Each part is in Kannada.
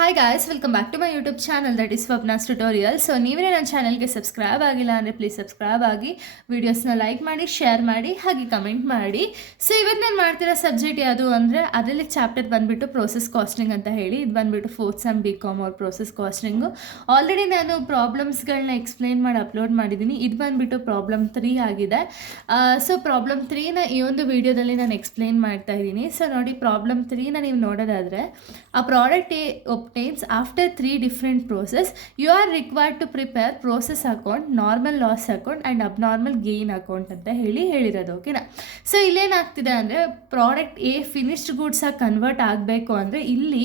Hi guys, welcome back to my YouTube channel that is Swapna's tutorial. So ನೀವೇ ನನ್ನ ಚಾನಲ್ಗೆ ಸಬ್ಸ್ಕ್ರೈಬ್ ಆಗಿಲ್ಲ ಅಂದರೆ ಪ್ಲೀಸ್ ಸಬ್ಸ್ಕ್ರೈಬ್ ಆಗಿ, ವೀಡಿಯೋಸ್ನ ಲೈಕ್ ಮಾಡಿ, ಶೇರ್ ಮಾಡಿ, ಹಾಗೆ ಕಮೆಂಟ್ ಮಾಡಿ. ಸೊ ಇವತ್ತು ನಾನು ಮಾಡ್ತಿರೋ ಸಬ್ಜೆಕ್ಟ್ ಯಾವುದು ಅಂದರೆ ಅದರಲ್ಲಿ ಚಾಪ್ಟರ್ ಬಂದುಬಿಟ್ಟು ಪ್ರೋಸೆಸ್ ಕಾಸ್ಟಿಂಗ್ ಅಂತ ಹೇಳಿ. ಇದು ಬಂದುಬಿಟ್ಟು 4th ಸೆಮ್ BCom ಅವ್ರ ಪ್ರೋಸೆಸ್ ಕಾಸ್ಟಿಂಗು. ಆಲ್ರೆಡಿ ನಾನು ಪ್ರಾಬ್ಲಮ್ಸ್ಗಳನ್ನ ಎಕ್ಸ್ಪ್ಲೈನ್ ಮಾಡಿ ಅಪ್ಲೋಡ್ ಮಾಡಿದ್ದೀನಿ. ಇದು ಬಂದುಬಿಟ್ಟು ಪ್ರಾಬ್ಲಮ್ 3 ಆಗಿದೆ. ಸೊ ಪ್ರಾಬ್ಲಮ್ 3ನ ಈ ಒಂದು ವಿಡಿಯೋದಲ್ಲಿ ನಾನು ಎಕ್ಸ್ಪ್ಲೈನ್ ಮಾಡ್ತಾ ಇದ್ದೀನಿ. ಸೊ ನೋಡಿ, ಪ್ರಾಬ್ಲಮ್ 3ನ ನೀವು ನೋಡೋದಾದರೆ, ಆ product obtains after 3 different process, you are required to prepare process account, normal loss account and abnormal gain account ಅಂತ ಹೇಳಿರೋದು. ಓಕೆನಾ? ಸೊ ಇಲ್ಲೇನಾಗ್ತಿದೆ ಅಂದರೆ, ಪ್ರಾಡಕ್ಟ್ ಎ ಫಿನಿಶ್ಡ್ ಗೂಡ್ಸ್ ಆಗಿ ಕನ್ವರ್ಟ್ ಆಗಬೇಕು ಅಂದರೆ ಇಲ್ಲಿ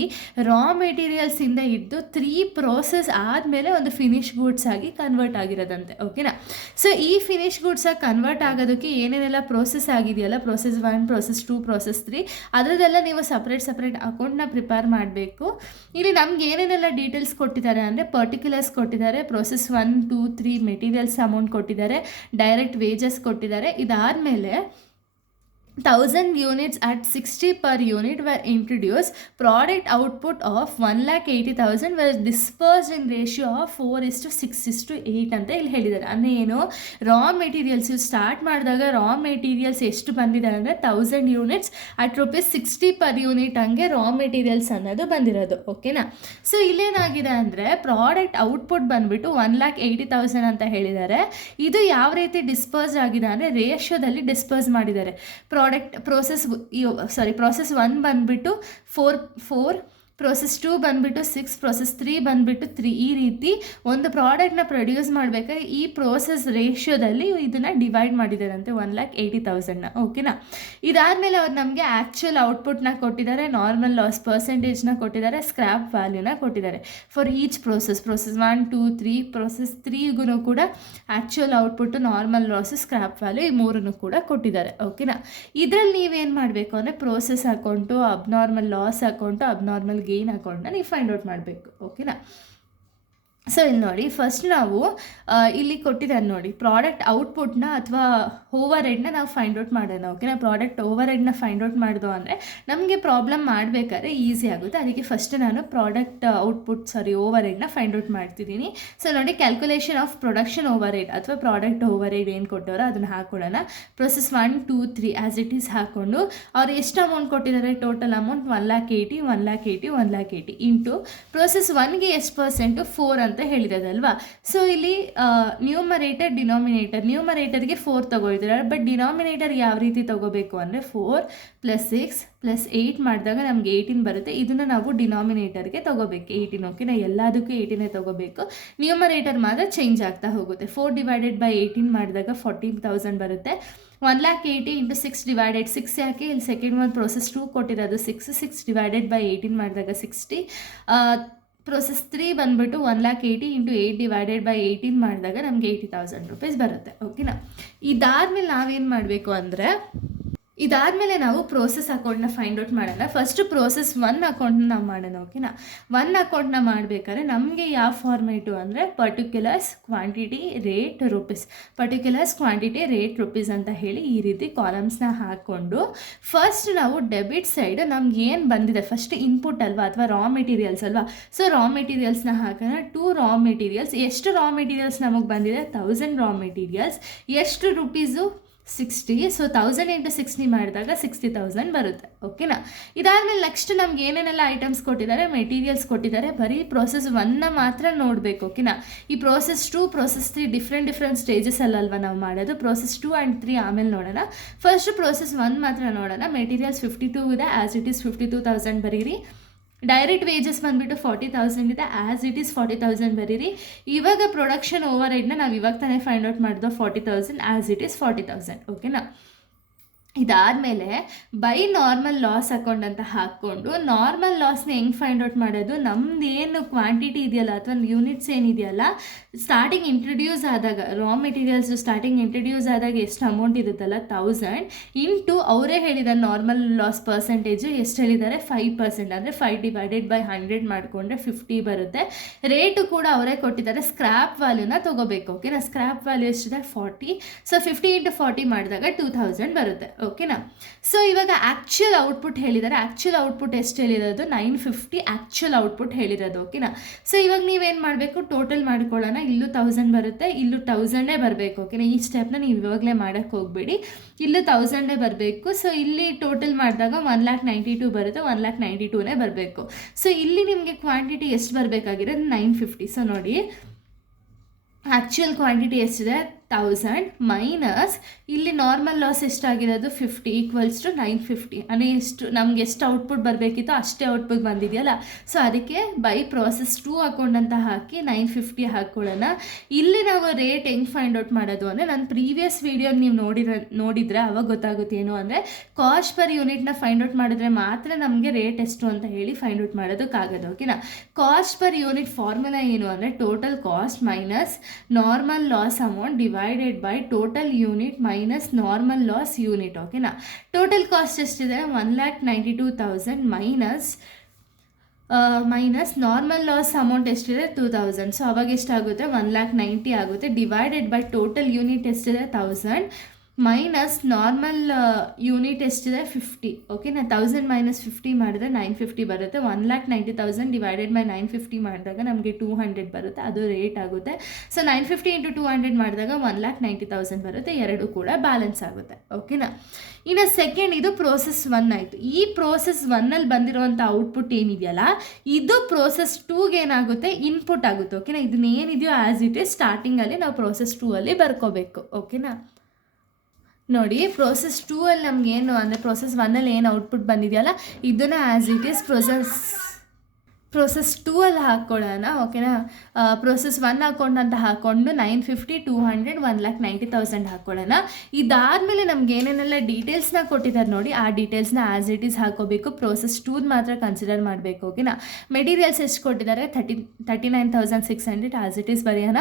ರಾ ಮೆಟೀರಿಯಲ್ಸಿಂದ ಹಿಡಿದು 3 ಪ್ರೋಸೆಸ್ ಆದಮೇಲೆ ಒಂದು ಫಿನಿಶ್ ಗೂಡ್ಸ್ ಆಗಿ ಕನ್ವರ್ಟ್ ಆಗಿರೋದಂತೆ. ಓಕೆನಾ? ಸೊ ಈ ಫಿನಿಶ್ ಗೂಡ್ಸ್ ಆಗಿ ಕನ್ವರ್ಟ್ ಆಗೋದಕ್ಕೆ ಏನೇನೆಲ್ಲ ಪ್ರೋಸೆಸ್ ಆಗಿದೆಯಲ್ಲ, ಪ್ರೋಸೆಸ್ 1, ಪ್ರೋಸೆಸ್ 2, ಪ್ರೋಸೆಸ್ 3, ಅದರದೆಲ್ಲ ನೀವು ಸಪ್ರೇಟ್ ಅಕೌಂಟ್ನ ಪ್ರಿಪೇರ್ ಮಾಡಬೇಕು. ಇಲ್ಲಿ ನಮ್ಗೆ ಏನೇನೆಲ್ಲ ಡೀಟೇಲ್ಸ್ ಕೊಟ್ಟಿದ್ದಾರೆ ಅಂದರೆ, ಪರ್ಟಿಕ್ಯುಲರ್ಸ್ ಕೊಟ್ಟಿದ್ದಾರೆ, ಪ್ರೋಸೆಸ್ 1, 2, 3 ಮೆಟೀರಿಯಲ್ಸ್ ಅಮೌಂಟ್ ಕೊಟ್ಟಿದ್ದಾರೆ, ಡೈರೆಕ್ಟ್ ವೇಜಸ್ ಕೊಟ್ಟಿದ್ದಾರೆ. ಇದಾದಮೇಲೆ 1000 units at 60 per unit were introduced. Product output of 1,80,000 was dispersed in ratio of 4:6:8 ಅಂತ ಇಲ್ಲಿ ಹೇಳಿದ್ದಾರೆ. ಅಂದರೆ ಏನು, ರಾ ಮೆಟೀರಿಯಲ್ಸ್ ಸ್ಟಾರ್ಟ್ ಮಾಡಿದಾಗ ರಾ ಮೆಟೀರಿಯಲ್ಸ್ ಎಷ್ಟು ಬಂದಿದೆ ಅಂದರೆ 1000 units at ₹60 per unit ಹಂಗೆ ರಾ ಮೆಟೀರಿಯಲ್ಸ್ ಅನ್ನೋದು ಬಂದಿರೋದು. ಓಕೆನಾ? ಸೊ ಇಲ್ಲೇನಾಗಿದೆ ಅಂದರೆ, ಪ್ರಾಡಕ್ಟ್ ಔಟ್ಪುಟ್ ಬಂದುಬಿಟ್ಟು 1,80,000 ಅಂತ ಹೇಳಿದ್ದಾರೆ. ಇದು ಯಾವ ರೀತಿ ಡಿಸ್ಪರ್ಸ್ ಆಗಿದೆ ಅಂದರೆ, ರೇಷಿಯೋದಲ್ಲಿ ಡಿಸ್ಪರ್ಸ್ ಮಾಡಿದ್ದಾರೆ. ಪ್ರೋಸೆಸ್ 1 ಬಂದುಬಿಟ್ಟು 4, ಪ್ರೋಸೆಸ್ 2 ಬಂದುಬಿಟ್ಟು 6, ಪ್ರೋಸೆಸ್ 3 ಬಂದುಬಿಟ್ಟು 3. ಈ ರೀತಿ ಒಂದು ಪ್ರಾಡಕ್ಟ್ನ ಪ್ರೊಡ್ಯೂಸ್ ಮಾಡಬೇಕಾದ್ರೆ ಈ ಪ್ರೋಸೆಸ್ ರೇಷಿಯೋದಲ್ಲಿ ಇದನ್ನು ಡಿವೈಡ್ ಮಾಡಿದ್ದಾರಂತೆ 1,80,000ನ. ಓಕೆನಾ? ಇದಾದಮೇಲೆ ಅವ್ರು ನಮಗೆ ಆ್ಯಕ್ಚುಯಲ್ ಔಟ್ಪುಟ್ನ ಕೊಟ್ಟಿದ್ದಾರೆ, ನಾರ್ಮಲ್ ಲಾಸ್ ಪರ್ಸೆಂಟೇಜ್ನ ಕೊಟ್ಟಿದ್ದಾರೆ, ಸ್ಕ್ರ್ಯಾಪ್ ವ್ಯಾಲ್ಯೂನ ಕೊಟ್ಟಿದ್ದಾರೆ ಫಾರ್ ಈಚ್ ಪ್ರೋಸೆಸ್ 1, 2, 3. ಪ್ರೋಸೆಸ್ 3ಗೂ ಕೂಡ actual output, normal loss, scrap value, ಈ 3 ಕೂಡ ಕೊಟ್ಟಿದ್ದಾರೆ. ಓಕೆನಾ? ಇದರಲ್ಲಿ ನೀವೇನು ಮಾಡಬೇಕು ಅಂದರೆ, process account, abnormal loss account, abnormal gain ಅಕೌಂಟ್ನ ನೀವು ಫೈಂಡ್ ಔಟ್ ಮಾಡಬೇಕು. ಓಕೆನಾ? ಸೊ ಇಲ್ಲಿ ನೋಡಿ, ಫಸ್ಟ್ ನಾವು ಇಲ್ಲಿ ಕೊಟ್ಟಿದ್ದಾರೆ ನೋಡಿ, ಪ್ರಾಡಕ್ಟ್ ಔಟ್ಪುಟ್ನ ಅಥವಾ ಓವರ್ ಹೆಡ್ನ ನಾವು ಫೈಂಡ್ ಔಟ್ ಮಾಡೋಣ. ಓಕೆನಾ? ಪ್ರಾಡಕ್ಟ್ ಓವರ್ ಹೆಡ್ನ ಫೈಂಡ್ ಔಟ್ ಮಾಡಿದ್ವು ಅಂದರೆ ನಮಗೆ ಪ್ರಾಬ್ಲಮ್ ಮಾಡಬೇಕಾದ್ರೆ ಈಸಿ ಆಗುತ್ತೆ. ಅದಕ್ಕೆ ಫಸ್ಟ್ ನಾನು ಪ್ರಾಡಕ್ಟ್ ಓವರ್ ಹೆಡ್ನ ಫೈಂಡ್ ಔಟ್ ಮಾಡ್ತಿದ್ದೀನಿ. ಸೊ ನೋಡಿ, calculation of production over head ಅಥವಾ ಪ್ರಾಡಕ್ಟ್ ಓವರ್ ಹೆಡ್ ಏನು ಕೊಟ್ಟವರೋ ಅದನ್ನು ಹಾಕೊಳ್ಳೋಣ. ಪ್ರೋಸೆಸ್ 1, 2, 3 ಆ್ಯಸ್ ಇಟ್ ಈಸ್ ಹಾಕ್ಕೊಂಡು ಅವ್ರು ಎಷ್ಟು ಅಮೌಂಟ್ ಕೊಟ್ಟಿದ್ದಾರೆ, ಟೋಟಲ್ ಅಮೌಂಟ್ 1,80,000 ಇಂಟು ಪ್ರೋಸೆಸ್ 1ಗೆ ಎಷ್ಟು ಪರ್ಸೆಂಟು 4 ಅಂತ ಹೇಳಿದಲ್ವಾ. ಸೊ ಇಲ್ಲಿ ನ್ಯೂಮರೇಟರ್ಗೆ 4 ತಗೊಳ್ತಾರೆ. ಬಟ್ ಡಿನಾಮಿನೇಟರ್ ಯಾವ ರೀತಿ ತಗೋಬೇಕು ಅಂದರೆ, 4 + 6 + 8 ಮಾಡಿದಾಗ ನಮಗೆ 18 ಬರುತ್ತೆ. ಇದನ್ನು ನಾವು ಡಿನಾಮಿನೇಟರ್ಗೆ ತಗೋಬೇಕು 18. ಓಕೆನಾ? ಎಲ್ಲದಕ್ಕೂ 18 ತಗೋಬೇಕು. ನ್ಯೂಮರೇಟರ್ ಮಾತ್ರ ಚೇಂಜ್ ಆಗ್ತಾ ಹೋಗುತ್ತೆ. 4/18 ಮಾಡಿದಾಗ 14,000 ಬರುತ್ತೆ. 1,80,000 × 6 ಯಾಕೆ, ಇಲ್ಲಿ ಸೆಕೆಂಡ್ ಒಂದು ಪ್ರೋಸೆಸ್ 2 ಕೊಟ್ಟಿರೋದು 6/18 ಮಾಡಿದಾಗ 60. ಪ್ರೋಸೆಸ್ 3 ಬಂದುಬಿಟ್ಟು 1,80,000 × 8/18 ಮಾಡಿದಾಗ ನಮಗೆ 80,000 ರೂಪೀಸ್ ಬರುತ್ತೆ. ಓಕೆನಾ? ಇದಾದಮೇಲೆ ನಾವೇನು ಮಾಡಬೇಕು ಅಂದರೆ, ನಾವು ಪ್ರೋಸೆಸ್ ಅಕೌಂಟ್ನ ಫೈಂಡ್ ಔಟ್ ಮಾಡೋಣ. ಫಸ್ಟ್ ಪ್ರೋಸೆಸ್ 1 ಅಕೌಂಟ್ನ ನಾವು ಮಾಡೋಣ. ಓಕೆನಾ? 1 ಅಕೌಂಟ್ನ ಮಾಡಬೇಕಾದ್ರೆ ನಮಗೆ ಯಾವ ಫಾರ್ಮೇಟು ಅಂದರೆ, ಪರ್ಟಿಕ್ಯುಲರ್ಸ್ ಕ್ವಾಂಟಿಟಿ ರೇಟ್ ರುಪೀಸ್ ಅಂತ ಹೇಳಿ ಈ ರೀತಿ ಕಾಲಮ್ಸ್ನ ಹಾಕ್ಕೊಂಡು, ಫಸ್ಟ್ ನಾವು ಡೆಬಿಟ್ ಸೈಡ್ ನಮ್ಗೆ ಏನು ಬಂದಿದೆ, ಫಸ್ಟ್ ಇನ್ಪುಟ್ ಅಲ್ವಾ ಅಥವಾ ರಾ ಮೆಟೀರಿಯಲ್ಸ್ ಅಲ್ವಾ. ಸೊ ರಾ ಮೆಟೀರಿಯಲ್ಸ್ನ ಹಾಕೋಣ. 2 ರಾ ಮೆಟೀರಿಯಲ್ಸ್. ಎಷ್ಟು ರಾ ಮೆಟೀರಿಯಲ್ಸ್ ನಮಗೆ ಬಂದಿದೆ, 1000 ರಾ ಮೆಟೀರಿಯಲ್ಸ್. ಎಷ್ಟು ರುಪೀಸು, 60. ಸೊ 1000 × 60 ಮಾಡಿದಾಗ 60,000 ಬರುತ್ತೆ. ಓಕೆನಾ? ಇದಾದಮೇಲೆ ನೆಕ್ಸ್ಟ್ ನಮ್ಗೆ ಏನೇನೆಲ್ಲ ಐಟಮ್ಸ್ ಕೊಟ್ಟಿದ್ದಾರೆ, ಮೆಟೀರಿಯಲ್ಸ್ ಕೊಟ್ಟಿದ್ದಾರೆ. ಬರೀ ಪ್ರೋಸೆಸ್ 1ನ ಮಾತ್ರ ನೋಡಬೇಕು. ಓಕೆನಾ? ಈ ಪ್ರೋಸೆಸ್ 2, ಪ್ರೋಸೆಸ್ 3 ಡಿಫ್ರೆಂಟ್ ಸ್ಟೇಜಸ್ ಅಲ್ವಾ ನಾವು ಮಾಡೋದು. ಪ್ರೋಸೆಸ್ 2 ಆ್ಯಂಡ್ 3 ಆಮೇಲೆ ನೋಡೋಣ. ಫಸ್ಟ್ ಪ್ರೋಸೆಸ್ 1 ಮಾತ್ರ ನೋಡೋಣ. ಮೆಟೀರಿಯಲ್ಸ್ 52 ಇದೆ, ಆ್ಯಸ್ ಇಟ್ ಈಸ್ 52,000 ಬರೀರಿ. ಡೈರೆಕ್ಟ್ ವೇಜಸ್ ಬಂದುಬಿಟ್ಟು 40,000 ಇದೆ, ಆ್ಯಸ್ ಇಟ್ ಈಸ್ 40,000 ಬರೀರಿ. ಇವಾಗ ಪ್ರೊಡಕ್ಷನ್ ಓವರ್ ಹೆಡ್ನ ನಾವು ಇವಾಗ ತಾನೇ ಫೈಂಡ್ ಔಟ್ ಮಾಡಿದ್ವು 40,000, ಆ್ಯಸ್ ಇಟ್ ಈಸ್ 40,000. ಓಕೆನಾ? ಇದಾದಮೇಲೆ ಬೈ ನಾರ್ಮಲ್ ಲಾಸ್ ಅಕೌಂಟ್ ಅಂತ ಹಾಕ್ಕೊಂಡು, ನಾರ್ಮಲ್ ಲಾಸ್ನ ಹೆಂಗೆ ಫೈಂಡ್ ಔಟ್ ಮಾಡೋದು, ನಮ್ದು ಏನು ಕ್ವಾಂಟಿಟಿ ಇದೆಯಲ್ಲ ಅಥವಾ ಯೂನಿಟ್ಸ್ ಏನಿದೆಯಲ್ಲ, ಸ್ಟಾರ್ಟಿಂಗ್ ಇಂಟ್ರಡ್ಯೂಸ್ ಆದಾಗ ರಾ ಮೆಟೀರಿಯಲ್ಸ್ ಸ್ಟಾರ್ಟಿಂಗ್ ಇಂಟ್ರಡ್ಯೂಸ್ ಆದಾಗ ಎಷ್ಟು ಅಮೌಂಟ್ ಇರುತ್ತಲ್ಲ 1000 ಇಂಟು ಅವರೇ ಹೇಳಿದ್ದಾರೆ ನಾರ್ಮಲ್ ಲಾಸ್ ಪರ್ಸೆಂಟೇಜು ಎಷ್ಟು ಹೇಳಿದ್ದಾರೆ 5%. ಅಂದರೆ 5/100 ಮಾಡಿಕೊಂಡ್ರೆ 50 ಬರುತ್ತೆ. ರೇಟು ಕೂಡ ಅವರೇ ಕೊಟ್ಟಿದ್ದಾರೆ. ಸ್ಕ್ರ್ಯಾಪ್ ವ್ಯಾಲ್ಯೂನ ತೊಗೋಬೇಕು. ಓಕೆನಾ? ಸ್ಕ್ರ್ಯಾಪ್ ವ್ಯಾಲ್ಯೂ ಎಷ್ಟಿದೆ 40. ಸೊ 50 × 40 ಮಾಡಿದಾಗ 2000 ಬರುತ್ತೆ. ಓಕೆನಾ. ಸೊ ಇವಾಗ ಆ್ಯಕ್ಚುಯಲ್ ಔಟ್ಪುಟ್ ಹೇಳಿದ್ದಾರೆ. ಆ್ಯಕ್ಚುಯಲ್ ಔಟ್ಪುಟ್ ಎಷ್ಟು ಹೇಳಿರೋದು 950 ಆ್ಯಕ್ಚುಯಲ್ ಔಟ್ಪುಟ್ ಹೇಳಿರೋದು. ಓಕೆನಾ. ಸೊ ಇವಾಗ ನೀವೇನು ಮಾಡಬೇಕು, ಟೋಟಲ್ ಮಾಡ್ಕೊಳ್ಳೋಣ. ಇಲ್ಲೂ 1000 ಬರುತ್ತೆ, ಇಲ್ಲೂ 1000 ಬರಬೇಕು. ಓಕೆನಾ. ಈ ಸ್ಟೆಪ್ನ ನೀವು ಇವಾಗಲೇ ಮಾಡೋಕ್ಕೆ ಹೋಗಬೇಡಿ, ಇಲ್ಲೂ 1000 ಬರಬೇಕು. ಸೊ ಇಲ್ಲಿ ಟೋಟಲ್ ಮಾಡಿದಾಗ 192 ಬರುತ್ತೆ, 192 ಬರಬೇಕು. ಸೊ ಇಲ್ಲಿ ನಿಮಗೆ ಕ್ವಾಂಟಿಟಿ ಎಷ್ಟು ಬರಬೇಕಾಗಿರೋದು 950. ಸೊ ನೋಡಿ, ಆ್ಯಕ್ಚುಯಲ್ ಕ್ವಾಂಟಿಟಿ ಎಷ್ಟಿದೆ 1000 ಮೈನಸ್ ಇಲ್ಲಿ ನಾರ್ಮಲ್ ಲಾಸ್ ಎಷ್ಟಾಗಿರೋದು 50 ಈಕ್ವಲ್ಸ್ ಟು 950. ಅಂದರೆ ನಮ್ಗೆ ಎಷ್ಟು ಔಟ್ಪುಟ್ ಬರಬೇಕಿತ್ತು ಅಷ್ಟೇ ಔಟ್ಪುಟ್ ಬಂದಿದೆಯಲ್ಲ. ಸೊ ಅದಕ್ಕೆ ಬೈ ಪ್ರೋಸೆಸ್ 2 ಅಕೌಂಟ್ ಅಂತ ಹಾಕಿ 950 ಹಾಕ್ಕೊಳ್ಳೋಣ. ಇಲ್ಲಿ ನಾವು ರೇಟ್ ಹೆಂಗೆ ಫೈಂಡ್ ಔಟ್ ಮಾಡೋದು ಅಂದರೆ, ನನ್ನ ಪ್ರೀವಿಯಸ್ ವೀಡಿಯೋ ನೀವು ನೋಡಿದರೆ ಅವಾಗ ಗೊತ್ತಾಗುತ್ತೆ. ಏನು ಅಂದರೆ, ಕಾಸ್ಟ್ ಪರ್ ಯೂನಿಟ್ನ ಫೈಂಡ್ ಔಟ್ ಮಾಡಿದ್ರೆ ಮಾತ್ರ ನಮಗೆ ರೇಟ್ ಎಷ್ಟು ಅಂತ ಹೇಳಿ ಫೈಂಡ್ ಔಟ್ ಮಾಡೋದಕ್ಕಾಗೋದು. ಓಕೆನಾ. ಕಾಸ್ಟ್ ಪರ್ ಯೂನಿಟ್ ಫಾರ್ಮುಲಾ ಏನು ಅಂದರೆ, total cost minus normal loss amount divided by total unit minus normal loss unit. ಓಕೆನಾ. ಟೋಟಲ್ ಕಾಸ್ಟ್ ಎಷ್ಟಿದೆ 192,000 ಮೈನಸ್ ನಾರ್ಮಲ್ ಲಾಸ್ ಅಮೌಂಟ್ ಎಷ್ಟಿದೆ 2000. ಸೊ ಅವಾಗ ಎಷ್ಟಾಗುತ್ತೆ 190 ಆಗುತ್ತೆ. ಡಿವೈಡೆಡ್ ಬೈ ಟೋಟಲ್ ಯೂನಿಟ್ ಎಷ್ಟಿದೆ 1000 ಮೈನಸ್ ನಾರ್ಮಲ್ ಯೂನಿಟ್ ಎಷ್ಟಿದೆ 50. ಓಕೆನಾ. 1000 ಮೈನಸ್ 50 ಮಾಡಿದ್ರೆ 950 ಬರುತ್ತೆ. 190,000 ಡಿವೈಡೆಡ್ ಬೈ 950 ಮಾಡಿದಾಗ ನಮಗೆ 200 ಬರುತ್ತೆ, ಅದು ರೇಟ್ ಆಗುತ್ತೆ. ಸೊ 950 ಇಂಟು 200 ಮಾಡಿದಾಗ 190,000 ಬರುತ್ತೆ, ಎರಡು ಕೂಡ ಬ್ಯಾಲೆನ್ಸ್ ಆಗುತ್ತೆ. ಓಕೆನಾ. ಇನ್ನು ಸೆಕೆಂಡ್, ಇದು ಪ್ರೋಸೆಸ್ 1 ಆಯಿತು. ಈ ಪ್ರೋಸೆಸ್ 1ಅಲ್ಲಿ ಬಂದಿರುವಂಥ ಔಟ್ಪುಟ್ ಏನಿದೆಯಲ್ಲ, ಇದು ಪ್ರೋಸೆಸ್ 2ಗೆ ಏನಾಗುತ್ತೆ ಇನ್ಪುಟ್ ಆಗುತ್ತೆ. ಓಕೆನಾ. ಇದನ್ನೇನಿದೆಯೋ ಆ್ಯಸ್ ಇಟ್ ಈಸ್ ಸ್ಟಾರ್ಟಿಂಗಲ್ಲಿ ನಾವು ಪ್ರೋಸೆಸ್ 2ಅಲ್ಲಿ ಬರ್ಕೋಬೇಕು. ಓಕೆನಾ. ನೋಡಿ, ಪ್ರೋಸೆಸ್ 2ಅಲ್ಲಿ ನಮ್ಗೆ ಏನು ಅಂದರೆ, ಪ್ರೋಸೆಸ್ 1ಅಲ್ಲಿ ಏನು ಔಟ್ಪುಟ್ ಬಂದಿದೆಯಲ್ಲ ಇದನ್ನು ಆ್ಯಸ್ ಇಟ್ ಈಸ್ ಪ್ರೋಸೆಸ್ 2ಅಲ್ಲಿ ಹಾಕ್ಕೊಳ್ಳೋಣ. ಓಕೆನಾ. ಪ್ರೋಸೆಸ್ 1 ಅಕೌಂಟ್ ಅಂತ ಹಾಕ್ಕೊಂಡು 950, 200, 190,000 ಹಾಕ್ಕೊಳ್ಳೋಣ. ಇದಾದಮೇಲೆ ನಮ್ಗೆ ಏನೇನೆಲ್ಲ ಡೀಟೇಲ್ಸ್ನ ಕೊಟ್ಟಿದ್ದಾರೆ ನೋಡಿ, ಆ ಡೀಟೇಲ್ಸ್ನ ಆ್ಯಸ್ ಇಟ್ ಈಸ್ ಹಾಕೋಬೇಕು. ಪ್ರೋಸೆಸ್ 2 ಮಾತ್ರ ಕನ್ಸಿಡರ್ ಮಾಡಬೇಕು. ಓಕೆನಾ. ಮೆಟೀರಿಯಲ್ಸ್ ಎಷ್ಟು ಕೊಟ್ಟಿದ್ದಾರೆ 39,600 ಆ್ಯಸ್ ಇಟ್ ಈಸ್ ಬರೆಯೋಣ.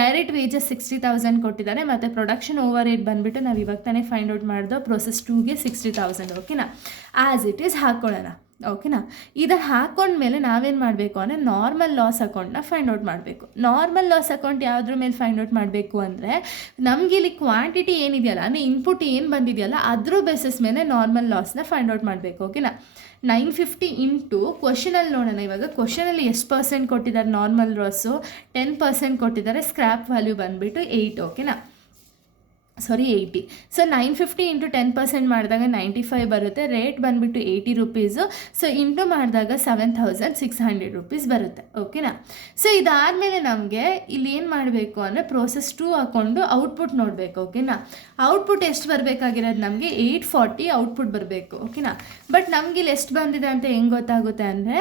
ಡೈರೆಕ್ಟ್ ವೇಜಸ್ 60,000 ಕೊಟ್ಟಿದ್ದಾರೆ. ಮತ್ತು ಪ್ರೊಡಕ್ಷನ್ ಓವರ್ ರೇಟ್ ಬಂದುಬಿಟ್ಟು ನಾವು ಇವಾಗ ತಾನೇ ಫೈಂಡ್ ಔಟ್ ಮಾಡಿದೋ ಪ್ರೋಸೆಸ್ 2ಗೆ 60,000. ಓಕೆನಾ. ಆ್ಯಸ್ ಇಟ್ ಈಸ್ ಹಾಕ್ಕೊಳ್ಳೋಣ. ಓಕೆನಾ. ಇದನ್ನು ಹಾಕ್ಕೊಂಡ್ಮೇಲೆ ನಾವೇನು ಮಾಡಬೇಕು ಅಂದರೆ, ನಾರ್ಮಲ್ ಲಾಸ್ ಅಕೌಂಟ್ನ ಫೈಂಡ್ ಔಟ್ ಮಾಡಬೇಕು. ನಾರ್ಮಲ್ ಲಾಸ್ ಅಕೌಂಟ್ ಯಾವುದ್ರ ಮೇಲೆ ಫೈಂಡ್ ಔಟ್ ಮಾಡಬೇಕು ಅಂದರೆ, ನಮಗೆ ಇಲ್ಲಿ ಕ್ವಾಂಟಿಟಿ ಏನಿದೆಯಲ್ಲ ಅಂದರೆ ಇನ್ಪುಟ್ ಏನು ಬಂದಿದೆಯಲ್ಲ ಅದ್ರ ಬೇಸಿಸ್ ಮೇಲೆ ನಾರ್ಮಲ್ ಲಾಸ್ನ ಫೈಂಡ್ ಔಟ್ ಮಾಡಬೇಕು. ಓಕೆನಾ. 950 ಇಂಟು ಕ್ವಶನಲ್ಲಿ ನೋಡೋಣ. ಇವಾಗ ಕ್ವಶನಲ್ಲಿ ಎಷ್ಟು % ಕೊಟ್ಟಿದ್ದಾರೆ ನಾರ್ಮಲ್ ಲಾಸು 10% ಕೊಟ್ಟಿದ್ದಾರೆ. ಸ್ಕ್ರ್ಯಾಪ್ ವ್ಯಾಲ್ಯೂ ಬಂದುಬಿಟ್ಟು 8. ಓಕೆನಾ. 80. ಸೊ 950 ಇಂಟು 10% ಮಾಡಿದಾಗ 95 ಬರುತ್ತೆ. ರೇಟ್ ಬಂದುಬಿಟ್ಟು 80 ರುಪೀಸು. ಸೊ ಇಂಟು ಮಾಡಿದಾಗ 7,600 ರುಪೀಸ್ ಬರುತ್ತೆ. ಓಕೆನಾ. ಸೊ ಇದಾದಮೇಲೆ ನಮಗೆ ಇಲ್ಲಿ ಏನು ಮಾಡಬೇಕು ಅಂದರೆ, ಪ್ರೋಸೆಸ್ 2 ಹಾಕ್ಕೊಂಡು ಔಟ್ಪುಟ್ ನೋಡಬೇಕು. ಓಕೆನಾ. ಔಟ್ಪುಟ್ ಎಷ್ಟು ಬರಬೇಕಾಗಿರೋದು ನಮಗೆ 840 ಔಟ್ಪುಟ್ ಬರಬೇಕು. ಓಕೆನಾ. ಬಟ್ ನಮ್ಗೆ ಇಲ್ಲಿ ಎಷ್ಟು ಬಂದಿದೆ ಅಂತ ಹೆಂಗೆ ಗೊತ್ತಾಗುತ್ತೆ ಅಂದರೆ,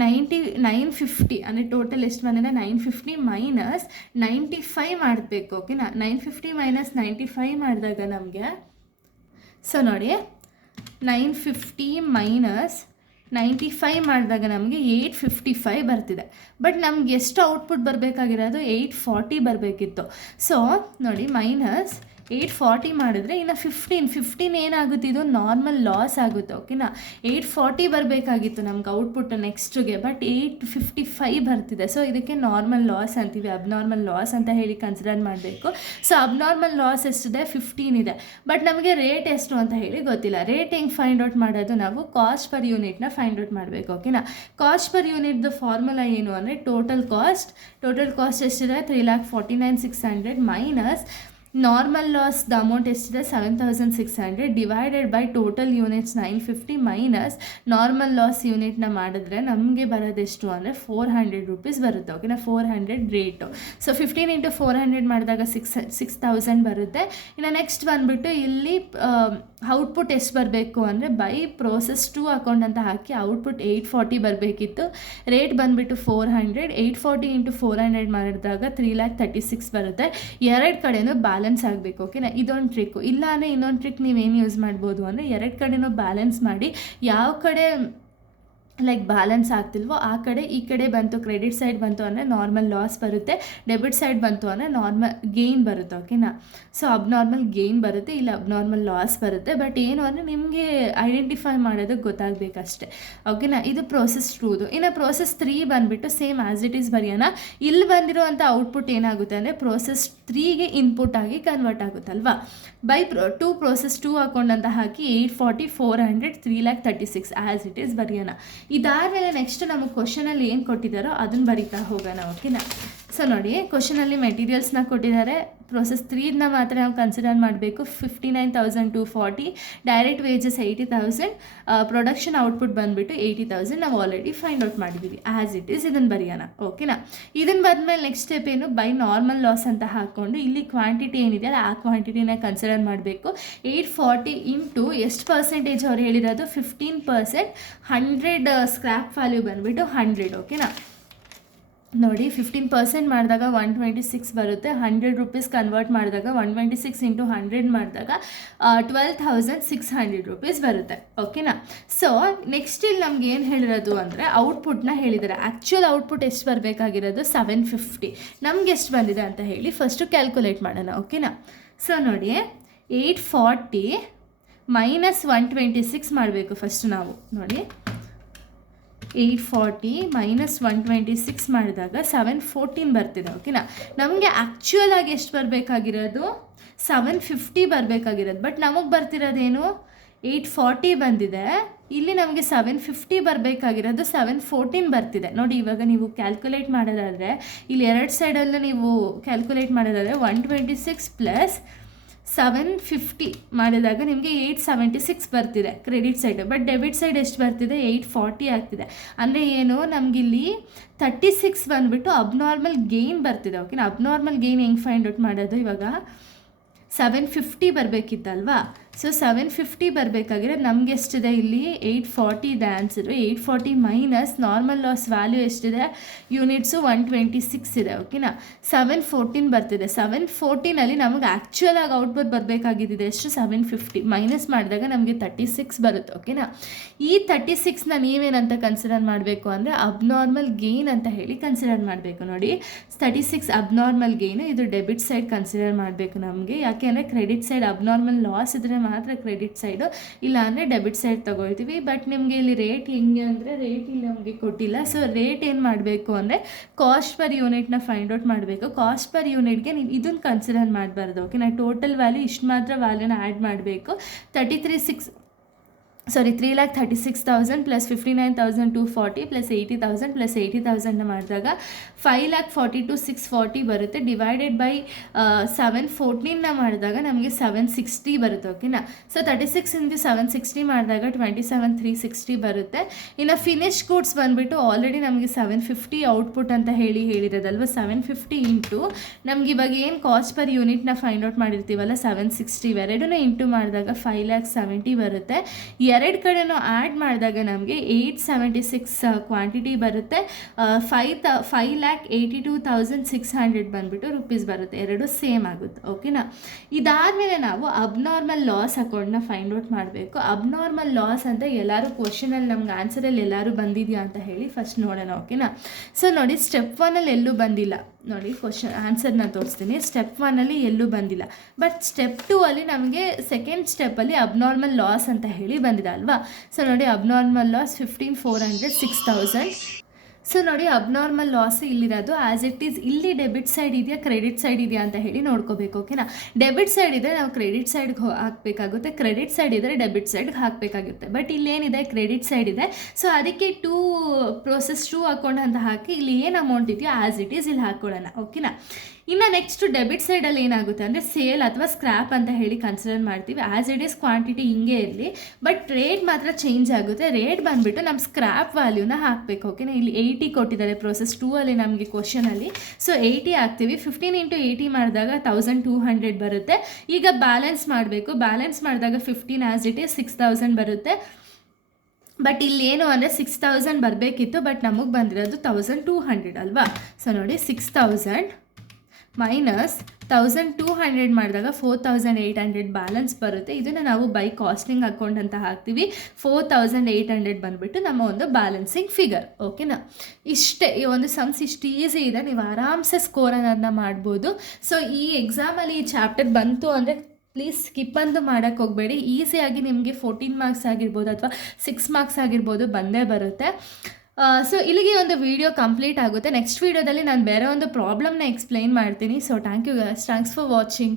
950 ಅಂದರೆ ಟೋಟಲ್ ಎಷ್ಟು ಬಂದಿದೆ 950 ಮೈನಸ್ 95 ಮಾಡಬೇಕು. ಓಕೆನಾ. 950 ಮೈನಸ್ 95 ಮಾಡಿದಾಗ ನಮಗೆ, ಸೊ ನೋಡಿ, 950 ಮೈನಸ್ 95 ಮಾಡಿದಾಗ ನಮಗೆ 855 ಬರ್ತಿದೆ. ಬಟ್ ನಮ್ಗೆ ಎಷ್ಟು ಔಟ್ಪುಟ್ ಬರಬೇಕಾಗಿರೋದು 840 ಬರಬೇಕಿತ್ತು. ಸೊ ನೋಡಿ, ಮೈನಸ್ 840 ಮಾಡಿದ್ರೆ ಇನ್ನು 15 ಏನಾಗುತ್ತೆ, ಇದು ನಾರ್ಮಲ್ ಲಾಸ್ ಆಗುತ್ತೆ. ಓಕೆನಾ. 840 ಬರಬೇಕಾಗಿತ್ತು ನಮ್ಗೆ ಔಟ್ಪುಟ್ ನೆಕ್ಸ್ಟ್ಗೆ, ಬಟ್ 855 ಬರ್ತಿದೆ. ಸೊ ಇದಕ್ಕೆ ನಾರ್ಮಲ್ ಲಾಸ್ ಅಂತೀವಿ, ಅಬ್ನಾರ್ಮಲ್ ಲಾಸ್ ಅಂತ ಹೇಳಿ ಕನ್ಸಿಡರ್ ಮಾಡಬೇಕು. ಸೊ ಅಬ್ನಾರ್ಮಲ್ ಲಾಸ್ ಎಷ್ಟಿದೆ 15 ಇದೆ. ಬಟ್ ನಮಗೆ ರೇಟ್ ಎಷ್ಟು ಅಂತ ಹೇಳಿ ಗೊತ್ತಿಲ್ಲ. ರೇಟ್ ಹೆಂಗೆ ಫೈಂಡ್ ಔಟ್ ಮಾಡೋದು, ನಾವು ಕಾಸ್ಟ್ ಪರ್ ಯೂನಿಟ್ನ ಫೈಂಡ್ ಔಟ್ ಮಾಡಬೇಕು. ಓಕೆನಾ. ಕಾಸ್ಟ್ ಪರ್ ಯೂನಿಟ್ದು ಫಾರ್ಮುಲಾ ಏನು ಅಂದರೆ, ಟೋಟಲ್ ಕಾಸ್ಟ್ ಎಷ್ಟಿದೆ 3,49,600 minus normal loss the amount ಎಷ್ಟಿದೆ 7,600 divided by total units 950 minus normal loss ಯೂನಿಟ್ನ ಮಾಡಿದ್ರೆ ನಮಗೆ ಬರೋದೆಷ್ಟು ಅಂದರೆ 400 ರುಪೀಸ್ ಬರುತ್ತೆ. ಓಕೆನಾ. 400 ರೇಟು. ಸೊ 15 ಇಂಟು 400 ಮಾಡಿದಾಗ 6,000 ಬರುತ್ತೆ. ಇನ್ನು ನೆಕ್ಸ್ಟ್ ಬಂದುಬಿಟ್ಟು ಇಲ್ಲಿ ಔಟ್ಪುಟ್ ಎಷ್ಟು ಬರಬೇಕು ಅಂದರೆ, ಬೈ ಪ್ರೋಸೆಸ್ 2 ಅಕೌಂಟ್ ಅಂತ ಹಾಕಿ ಔಟ್ಪುಟ್ 840 ಬರಬೇಕಿತ್ತು. ರೇಟ್ ಬಂದುಬಿಟ್ಟು 400. 840 ಇಂಟು 400 ಮಾಡಿದಾಗ 3,36,000 ಬರುತ್ತೆ. ಎರಡು ಕಡೆನೂ ಬ್ಯಾಲೆನ್ಸ್ ಆಗಬೇಕು. ಓಕೆನಾ. ಇದೊಂದು ಟ್ರಿಕ್ಕು. ಇಲ್ಲ ಅಂದರೆ ಇನ್ನೊಂದು ಟ್ರಿಕ್ ನೀವೇನು ಯೂಸ್ ಮಾಡ್ಬೋದು ಅಂದರೆ, ಎರಡು ಕಡೆನೂ ಬ್ಯಾಲೆನ್ಸ್ ಮಾಡಿ ಯಾವ ಕಡೆ ಲೈಕ್ ಬ್ಯಾಲೆನ್ಸ್ ಆಗ್ತಿಲ್ವೋ ಆ ಕಡೆ ಈ ಕಡೆ ಬಂತು, ಕ್ರೆಡಿಟ್ ಸೈಡ್ ಬಂತು ಅಂದರೆ ನಾರ್ಮಲ್ ಲಾಸ್ ಬರುತ್ತೆ, ಡೆಬಿಟ್ ಸೈಡ್ ಬಂತು ಅಂದರೆ ನಾರ್ಮಲ್ ಗೇನ್ ಬರುತ್ತೆ. ಓಕೆನಾ. ಸೊ ಅಬ್ನಾರ್ಮಲ್ ಗೇನ್ ಬರುತ್ತೆ, ಇಲ್ಲ ಅಬ್ನಾರ್ಮಲ್ ಲಾಸ್ ಬರುತ್ತೆ. ಬಟ್ ಏನು ಅಂದರೆ ನಿಮಗೆ ಐಡೆಂಟಿಫೈ ಮಾಡೋದಕ್ಕೆ ಗೊತ್ತಾಗಬೇಕಷ್ಟೆ. ಓಕೆನಾ. ಇದು ಪ್ರೋಸೆಸ್ 2. ಇನ್ನು ಪ್ರೋಸೆಸ್ 3 ಬಂದುಬಿಟ್ಟು ಸೇಮ್ ಆ್ಯಸ್ ಇಟ್ ಈಸ್ ಬರೆಯೋಣ. ಇಲ್ಲಿ ಬಂದಿರೋವಂಥ ಔಟ್ಪುಟ್ ಏನಾಗುತ್ತೆ ಅಂದರೆ ಪ್ರೋಸೆಸ್ 3ಗೆ ಇನ್ಪುಟ್ ಆಗಿ ಕನ್ವರ್ಟ್ ಆಗುತ್ತಲ್ವಾ. ಬೈ ಪ್ರೋಸೆಸ್ 2 ಹಾಕೊಂಡಂತ ಹಾಕಿ 840, 400, 3,36 ಆ್ಯಸ್ ಇಟ್ ಈಸ್ ಬರೆಯೋಣ. ಇದಾದಮೇಲೆ ನೆಕ್ಸ್ಟ್ ನಮಗೆ ಕ್ವಶನಲ್ಲಿ ಏನು ಕೊಟ್ಟಿದ್ದಾರೋ ಅದನ್ನು ಬರಿತಾ ಹೋಗೋಣ. ಓಕೆನಾ. ಸೊ ನೋಡಿ, ಕ್ವಶನಲ್ಲಿ ಮೆಟೀರಿಯಲ್ಸ್ನ ಕೊಟ್ಟಿದ್ದಾರೆ. ಪ್ರೋಸೆಸ್ 3ನ ಮಾತ್ರ ನಾವು ಕನ್ಸಿಡರ್ ಮಾಡಬೇಕು. 59,240, ಡೈರೆಕ್ಟ್ ವೇಜಸ್ 80,000, ಪ್ರೊಡಕ್ಷನ್ ಔಟ್ಪುಟ್ ಬಂದುಬಿಟ್ಟು 80,000. ನಾವು ಆಲ್ರೆಡಿ ಫೈಂಡ್ ಔಟ್ ಮಾಡಿದ್ದೀವಿ. ಆ್ಯಸ್ ಇಟ್ ಈಸ್ ಇದನ್ನು ಬರೆಯೋಣ. ಓಕೆನಾ. ಇದನ್ನು ಬಂದಮೇಲೆ ನೆಕ್ಸ್ಟ್ ಸ್ಟೆಪ್ ಏನು, ಬೈ ನಾರ್ಮಲ್ ಲಾಸ್ ಅಂತ ಹಾಕ್ಕೊಂಡು ಇಲ್ಲಿ ಕ್ವಾಂಟಿಟಿ ಏನಿದೆ ಆ ಕ್ವಾಂಟಿಟಿನ ಕನ್ಸಿಡರ್ ಮಾಡಬೇಕು. 840 ಇಂಟು ಎಷ್ಟು ಪರ್ಸೆಂಟೇಜ್ ಅವ್ರು ಹೇಳಿರೋದು 15%, 100 ಸ್ಕ್ರ್ಯಾಪ್ ವ್ಯಾಲ್ಯೂ ಬಂದುಬಿಟ್ಟು 100. ಓಕೆನಾ. ನೋಡಿ 15% ಮಾಡಿದಾಗ 126 ಬರುತ್ತೆ. 100 ರೂಪೀಸ್ ಕನ್ವರ್ಟ್ ಮಾಡಿದಾಗ 126 ಇಂಟು 100 ಮಾಡಿದಾಗ 12,600 ರೂಪೀಸ್ ಬರುತ್ತೆ. ಓಕೆನಾ. ಸೊ ನೆಕ್ಸ್ಟ್ ಇಲ್ಲಿ ನಮ್ಗೆ ಏನು ಹೇಳಿರೋದು ಅಂದರೆ ಔಟ್ಪುಟ್ನ ಹೇಳಿದ್ದಾರೆ. ಆ್ಯಕ್ಚುಯಲ್ ಔಟ್ಪುಟ್ ಎಷ್ಟು ಬರಬೇಕಾಗಿರೋದು 750. ನಮ್ಗೆ ಎಷ್ಟು ಬಂದಿದೆ ಅಂತ ಹೇಳಿ ಫಸ್ಟು ಕ್ಯಾಲ್ಕುಲೇಟ್ ಮಾಡೋಣ. ಓಕೆನಾ. ಸೊ ನೋಡಿ 840 ಮೈನಸ್ 126 ಮಾಡಬೇಕು ಫಸ್ಟ್ ನಾವು. ನೋಡಿ 840 ಮೈನಸ್ 126 ಮಾಡಿದಾಗ 714 ಬರ್ತಿದೆ. ಓಕೆನಾ. ನಮಗೆ ಆ್ಯಕ್ಚುಯಲ್ ಆಗಿ ಎಷ್ಟು ಬರಬೇಕಾಗಿರೋದು 750 ಬರಬೇಕಾಗಿರೋದು. ಬಟ್ ನಮಗೆ ಬರ್ತಿರೋದೇನು 840 ಬಂದಿದೆ. ಇಲ್ಲಿ ನಮಗೆ 750 ಬರಬೇಕಾಗಿರೋದು 714 ಬರ್ತಿದೆ. ನೋಡಿ ಇವಾಗ ನೀವು ಕ್ಯಾಲ್ಕುಲೇಟ್ ಮಾಡೋದಾದರೆ ಇಲ್ಲಿ ಎರಡು ಸೈಡಲ್ಲೂ ನೀವು ಕ್ಯಾಲ್ಕುಲೇಟ್ ಮಾಡೋದಾದರೆ 126 ಪ್ಲಸ್ 750 ಮಾಡಿದಾಗ ನಿಮಗೆ 876 ಬರ್ತಿದೆ credit side. But debit side ಎಷ್ಟು ಬರ್ತಿದೆ 840 ಆಗ್ತಿದೆ. ಅಂದರೆ ಏನು ನಮಗಿಲ್ಲಿ 36 ಬಂದುಬಿಟ್ಟು ಅಬ್ನಾರ್ಮಲ್ ಗೇನ್ ಬರ್ತಿದೆ. ಓಕೆನಾ. ಅಬ್ನಾರ್ಮಲ್ ಗೇನ್ ಹೆಂಗೆ ಫೈಂಡ್ ಔಟ್ ಮಾಡೋದು, ಇವಾಗ 750 ಬರಬೇಕಿತ್ತಲ್ವಾ. ಸೊ 750 ಬರಬೇಕಾಗಿರೋದು ನಮಗೆ ಎಷ್ಟಿದೆ ಇಲ್ಲಿ 840 ಇದೆ answer. 840 minus normal loss value ಎಷ್ಟಿದೆ ಯೂನಿಟ್ಸು 126 ಇದೆ. ಓಕೆನಾ. 714 ಬರ್ತಿದೆ. 714ಅಲ್ಲಿ ನಮಗೆ ಆ್ಯಕ್ಚುಯಲ್ ಆಗಿ ಔಟ್ಪುಟ್ ಬರಬೇಕಾಗಿದ್ದಿದೆ ಎಷ್ಟು 750 ಮೈನಸ್ ಮಾಡಿದಾಗ ನಮಗೆ 36 ಬರುತ್ತೆ. ಓಕೆನಾ. ಈ 36ನ ನೀವೇನಂತ ಕನ್ಸಿಡರ್ ಮಾಡಬೇಕು ಅಂದರೆ ಅಬ್ನಾರ್ಮಲ್ ಗೇನ್ ಅಂತ ಹೇಳಿ ಕನ್ಸಿಡರ್ ಮಾಡಬೇಕು. ನೋಡಿ 36 ಅಬ್ನಾರ್ಮಲ್ ಗೇನು, ಇದು ಡೆಬಿಟ್ ಸೈಡ್ ಕನ್ಸಿಡರ್ ಮಾಡಬೇಕು ನಮಗೆ. ಯಾಕೆ ಅಂದರೆ ಕ್ರೆಡಿಟ್ ಸೈಡ್ ಅಬ್ನಾರ್ಮಲ್ ಲಾಸ್ ಇದ್ದರೆ ಮಾತ್ರ ಕ್ರೆಡಿಟ್ ಸೈಡು, ಇಲ್ಲ ಅಂದರೆ ಡೆಬಿಟ್ ಸೈಡ್ ತೊಗೊಳ್ತೀವಿ. ಬಟ್ ನಿಮಗೆ ಇಲ್ಲಿ ರೇಟ್ ಹೆಂಗೆ ಅಂದರೆ ರೇಟ್ ಇಲ್ಲಿ ನಮಗೆ ಕೊಟ್ಟಿಲ್ಲ. ಸೊ ರೇಟ್ ಏನು ಮಾಡಬೇಕು ಅಂದರೆ ಕಾಸ್ಟ್ ಪರ್ ಯೂನಿಟ್ನ ಫೈಂಡ್ ಔಟ್ ಮಾಡಬೇಕು. ಕಾಸ್ಟ್ ಪರ್ ಯೂನಿಟ್ಗೆ ನೀವು ಇದನ್ನು ಕನ್ಸಿಡರ್ ಮಾಡಬಾರ್ದು. ಓಕೆ. ನಾನು ಟೋಟಲ್ ವ್ಯಾಲ್ಯೂ ಇಷ್ಟು ಮಾತ್ರ ವ್ಯಾಲ್ಯೂನ ಆ್ಯಡ್ ಮಾಡಬೇಕು. 3,36,000 ಪ್ಲಸ್ 59,240 ಪ್ಲಸ್ 80,000 ಪ್ಲಸ್ 80,000ನ ಮಾಡಿದಾಗ 5,42,640 ಬರುತ್ತೆ. ಡಿವೈಡೆಡ್ ಬೈ 714ನ ಮಾಡಿದಾಗ ನಮಗೆ 760 ಬರುತ್ತೆ. ಓಕೆನಾ. ಸೊ 36 ಇಂಟು 760 ಮಾಡಿದಾಗ 27,360 ಬರುತ್ತೆ. ಇನ್ನು ಫಿನಿಶ್ ಗೂಡ್ಸ್ ಬಂದುಬಿಟ್ಟು ಆಲ್ರೆಡಿ ನಮಗೆ 750 ಔಟ್ಪುಟ್ ಅಂತ ಹೇಳಿರೋದಲ್ವ. 750 ಇಂಟು ನಮ್ಗೆ ಇವಾಗ ಏನು ಕಾಸ್ಟ್ ಪರ್ ಯೂನಿಟ್ನ ಫೈಂಡ್ ಔಟ್ ಮಾಡಿರ್ತೀವಲ್ಲ 760, ಎರಡನ್ನೂ ಇಂಟು ಮಾಡಿದಾಗ 5,70,000 ಬರುತ್ತೆ. ಎರಡು ಕಡೆನೂ ಆ್ಯಡ್ ಮಾಡಿದಾಗ ನಮಗೆ 876 ಕ್ವಾಂಟಿಟಿ ಬರುತ್ತೆ. 5,82,600 ಬಂದುಬಿಟ್ಟು ರುಪೀಸ್ ಬರುತ್ತೆ. ಎರಡು ಸೇಮ್ ಆಗುತ್ತೆ. ಓಕೆನಾ. ಇದಾದಮೇಲೆ ನಾವು ಅಬ್ನಾರ್ಮಲ್ ಲಾಸ್ ಅಕೌಂಟ್ನ ಫೈಂಡ್ ಔಟ್ ಮಾಡಬೇಕು. ಅಬ್ನಾರ್ಮಲ್ ಲಾಸ್ ಅಂತ ಎಲ್ಲರೂ ಕ್ವಶನಲ್ಲಿ ನಮ್ಗೆ ಆನ್ಸರಲ್ಲಿ ಎಲ್ಲರೂ ಬಂದಿದೆಯಾ ಅಂತ ಹೇಳಿ ಫಸ್ಟ್ ನೋಡೋಣ. ಓಕೆನಾ. ಸೊ ನೋಡಿ ಸ್ಟೆಪ್ 1ಅಲ್ಲಿ ಎಲ್ಲೂ ಬಂದಿಲ್ಲ. ನೋಡಿ ಆನ್ಸರ್ನ ತೋರಿಸ್ತೀನಿ. ಸ್ಟೆಪ್ 1ಅಲ್ಲಿ ಎಲ್ಲೂ ಬಂದಿಲ್ಲ. ಬಟ್ ಸ್ಟೆಪ್ 2ಅಲ್ಲಿ ನಮಗೆ ಸೆಕೆಂಡ್ ಸ್ಟೆಪ್ಪಲ್ಲಿ ಅಬ್ನಾರ್ಮಲ್ ಲಾಸ್ ಅಂತ ಹೇಳಿ ಬಂದಿದೆ ಅಲ್ವಾ. ಸೊ ನೋಡಿ ಅಬ್ನಾರ್ಮಲ್ ಲಾಸ್ 15,400, 6,000. ಸೊ ನೋಡಿ ಅಬ್ನಾರ್ಮಲ್ ಲಾಸ್ ಇಲ್ಲಿರೋದು ಆ್ಯಸ್ ಇಟ್ ಈಸ್. ಇಲ್ಲಿ ಡೆಬಿಟ್ ಸೈಡ್ ಇದೆಯಾ ಕ್ರೆಡಿಟ್ ಸೈಡ್ ಇದೆಯಾ ಅಂತ ಹೇಳಿ ನೋಡ್ಕೋಬೇಕು. ಓಕೆನಾ. ಡೆಬಿಟ್ ಸೈಡ್ ಇದ್ದರೆ ನಾವು ಕ್ರೆಡಿಟ್ ಸೈಡ್ಗೆ ಹಾಕಬೇಕಾಗುತ್ತೆ, ಕ್ರೆಡಿಟ್ ಸೈಡ್ ಇದ್ದರೆ ಡೆಬಿಟ್ ಸೈಡ್ಗೆ ಹಾಕಬೇಕಾಗುತ್ತೆ. ಬಟ್ ಇಲ್ಲೇನಿದೆ ಕ್ರೆಡಿಟ್ ಸೈಡ್ ಇದೆ. ಸೊ ಅದಕ್ಕೆ ಪ್ರೋಸೆಸ್ 2 ಅಕೌಂಟ್ ಅಂತ ಹಾಕಿ ಇಲ್ಲಿ ಏನು ಅಮೌಂಟ್ ಇದೆಯೋ ಆ್ಯಸ್ ಇಟ್ ಈಸ್ ಇಲ್ಲಿ ಹಾಕ್ಕೊಳ್ಳೋಣ. ಓಕೆನಾ. ಇನ್ನು ನೆಕ್ಸ್ಟ್ ಡೆಬಿಟ್ ಸೈಡಲ್ಲಿ ಏನಾಗುತ್ತೆ ಅಂದರೆ ಸೇಲ್ ಅಥವಾ ಸ್ಕ್ರ್ಯಾಪ್ ಅಂತ ಹೇಳಿ ಕನ್ಸಿಡರ್ ಮಾಡ್ತೀವಿ. ಆ್ಯಸ್ ಇಟ್ ಈಸ್ ಕ್ವಾಂಟಿಟಿ ಹಿಂಗೆ ಇರಲಿ, ಬಟ್ ರೇಟ್ ಮಾತ್ರ ಚೇಂಜ್ ಆಗುತ್ತೆ. ರೇಟ್ ಬಂದುಬಿಟ್ಟು ನಮ್ಮ ಸ್ಕ್ರ್ಯಾಪ್ ವ್ಯಾಲ್ಯೂನ ಹಾಕಬೇಕು. ಓಕೆನಾ. ಇಲ್ಲಿ 80 ಕೊಟ್ಟಿದ್ದಾರೆ ಪ್ರೋಸೆಸ್ 2ಅಲ್ಲಿ ನಮಗೆ ಕ್ವಶನಲ್ಲಿ. ಸೊ 80 ಹಾಕ್ತೀವಿ. 15 ಇಂಟು 80 ಮಾಡಿದಾಗ 1,200 ಬರುತ್ತೆ. ಈಗ ಬ್ಯಾಲೆನ್ಸ್ ಮಾಡಬೇಕು. ಬ್ಯಾಲೆನ್ಸ್ ಮಾಡಿದಾಗ 15 ಆ್ಯಸ್ ಇಟ್ ಈಸ್ 6,000 ಬರುತ್ತೆ. ಬಟ್ ಇಲ್ಲೇನು ಅಂದರೆ 6,000 ಬರಬೇಕಿತ್ತು, ಬಟ್ ನಮಗೆ ಬಂದಿರೋದು 1,200 ಅಲ್ವಾ. ಸೊ ನೋಡಿ 6,000 ಮೈನಸ್ 1200 ಮಾಡಿದಾಗ 4800 ಬ್ಯಾಲೆನ್ಸ್ ಬರುತ್ತೆ. ಇದನ್ನು ನಾವು ಬೈ ಕಾಸ್ಟಿಂಗ್ ಅಕೌಂಟ್ ಅಂತ ಹಾಕ್ತೀವಿ. 4800 ಬಂದುಬಿಟ್ಟು ನಮ್ಮ ಒಂದು ಬ್ಯಾಲೆನ್ಸಿಂಗ್ ಫಿಗರ್. ಓಕೆನಾ? ಇಷ್ಟೇ, ಈ ಒಂದು ಸಮ್ಸ್ ಇಷ್ಟು ಈಸಿ ಇದೆ, ನೀವು ಆರಾಮ್ಸೆ ಸ್ಕೋರ್ ಅನ್ನೋದನ್ನ ಮಾಡ್ಬೋದು. ಸೊ ಈ ಎಕ್ಸಾಮಲ್ಲಿ ಈ ಚಾಪ್ಟರ್ ಬಂತು ಅಂದರೆ ಪ್ಲೀಸ್ ಸ್ಕಿಪ್ ಅಂತೂ ಮಾಡೋಕ್ಕೆ ಹೋಗಬೇಡಿ. ಈಸಿಯಾಗಿ ನಿಮಗೆ 14 ಮಾರ್ಕ್ಸ್ ಆಗಿರ್ಬೋದು ಅಥವಾ 6 ಮಾರ್ಕ್ಸ್ ಆಗಿರ್ಬೋದು ಬಂದೇ ಬರುತ್ತೆ. ಸೊ ಇಲ್ಲಿಗೆ ಒಂದು ವಿಡಿಯೋ ಕಂಪ್ಲೀಟ್ ಆಗುತ್ತೆ. ನೆಕ್ಸ್ಟ್ ವಿಡಿಯೋದಲ್ಲಿ ನಾನು ಬೇರೆ ಒಂದು ಪ್ರಾಬ್ಲಮ್ನ ಎಕ್ಸ್ಪ್ಲೈನ್ ಮಾಡ್ತೀನಿ. So thank you guys, thanks for watching.